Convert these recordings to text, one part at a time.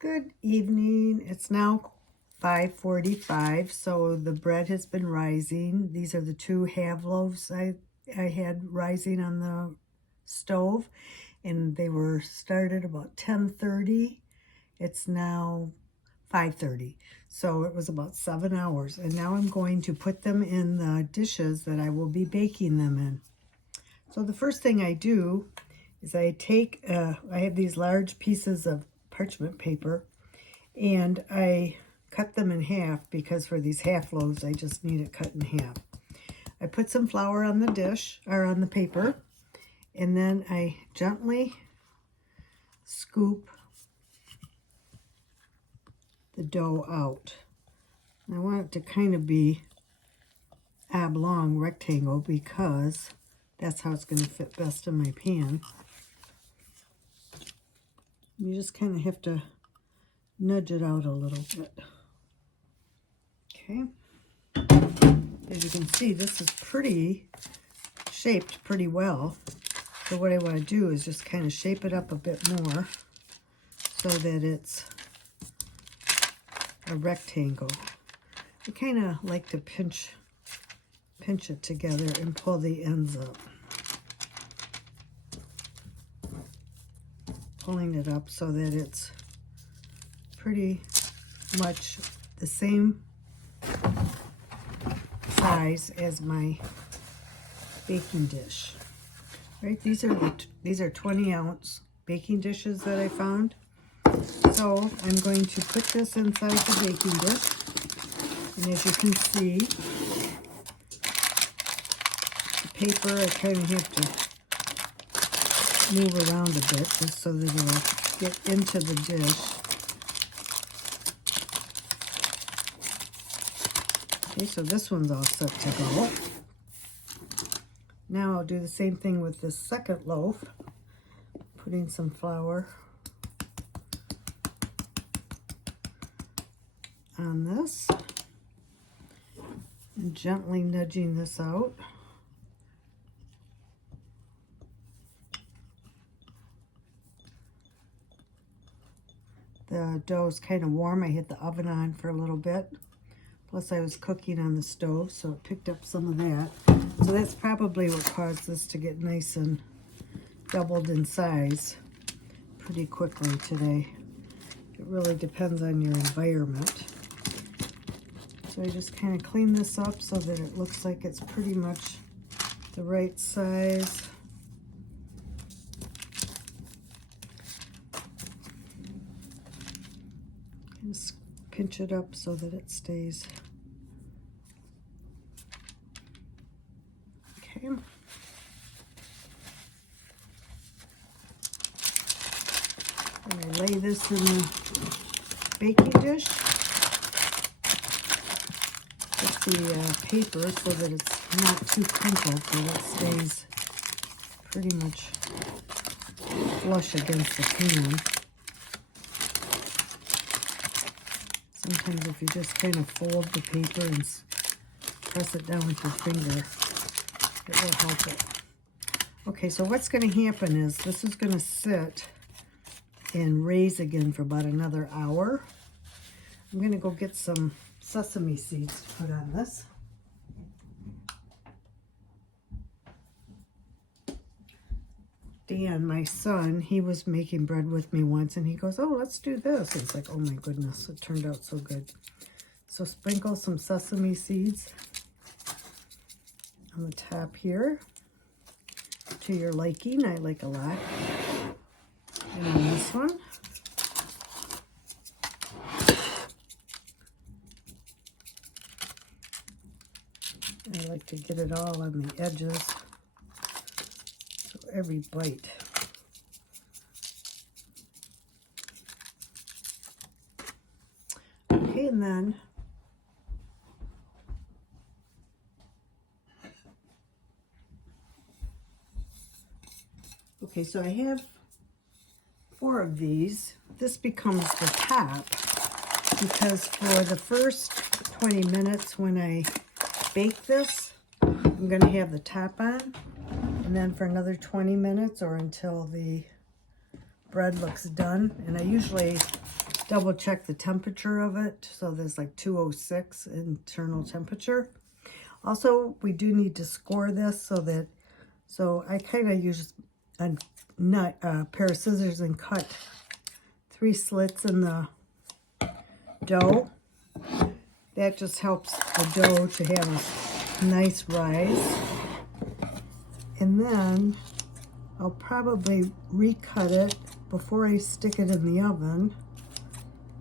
Good evening. It's now 5:45, so the bread has been rising. These are the two half loaves I had rising on the stove, and they were started about 10:30. It's now 5:30, so it was about 7 hours. And now I'm going to put them in the dishes that I will be baking them in. So the first thing I do is I have these large pieces of parchment paper, and I cut them in half because for these half loaves I just need it cut in half. I put some flour on the dish or on the paper, and then I gently scoop the dough out. I want it to kind of be oblong rectangle because that's how it's going to fit best in my pan. You just kind of have to nudge it out a little bit. Okay. As you can see, this is shaped pretty well. So what I want to do is just kind of shape it up a bit more so that it's a rectangle. I kind of like to pinch it together and pull the ends up. Pulling it up so that it's pretty much the same size as my baking dish. Right? These are 20-ounce baking dishes that I found. So I'm going to put this inside the baking dish, and as you can see, the paper I kind of have to move around a bit just so that it'll get into the dish. Okay, so this one's all set to go. Now I'll do the same thing with this second loaf, putting some flour on this and gently nudging this out. The dough is kind of warm. I hit the oven on for a little bit. Plus I was cooking on the stove, so it picked up some of that. So that's probably what caused this to get nice and doubled in size pretty quickly today. It really depends on your environment. So I just kind of clean this up so that it looks like it's pretty much the right size. Just pinch it up so that it stays. Okay. And I lay this in the baking dish with the paper so that it's not too crumpled, so it stays pretty much flush against the pan. Sometimes if you just kind of fold the paper and press it down with your finger, it will help it. Okay, so what's going to happen is this is going to sit and raise again for about another hour. I'm going to go get some sesame seeds to put on this. Dan, my son, he was making bread with me once, and he goes, "Oh, let's do this." And it's like, oh my goodness, it turned out so good. So sprinkle some sesame seeds on the top here to your liking. I like a lot. And on this one, I like to get it all on the edges. Every bite. Okay, and then so I have 4 of these. This becomes the top because for the first 20 minutes when I bake this, I'm going to have the top on. And then for another 20 minutes or until the bread looks done. And I usually double check the temperature of it. So there's like 206 internal temperature. Also, we do need to score this so I kind of use a pair of scissors and cut 3 slits in the dough. That just helps the dough to have a nice rise. And then I'll probably recut it before I stick it in the oven.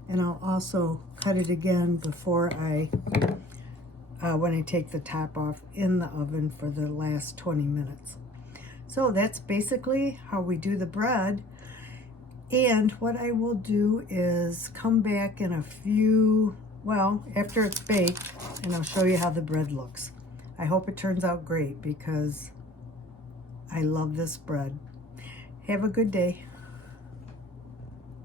And I'll also cut it again before when I take the top off in the oven for the last 20 minutes. So that's basically how we do the bread. And what I will do is come back in after it's baked, and I'll show you how the bread looks. I hope it turns out great because I love this bread. Have a good day.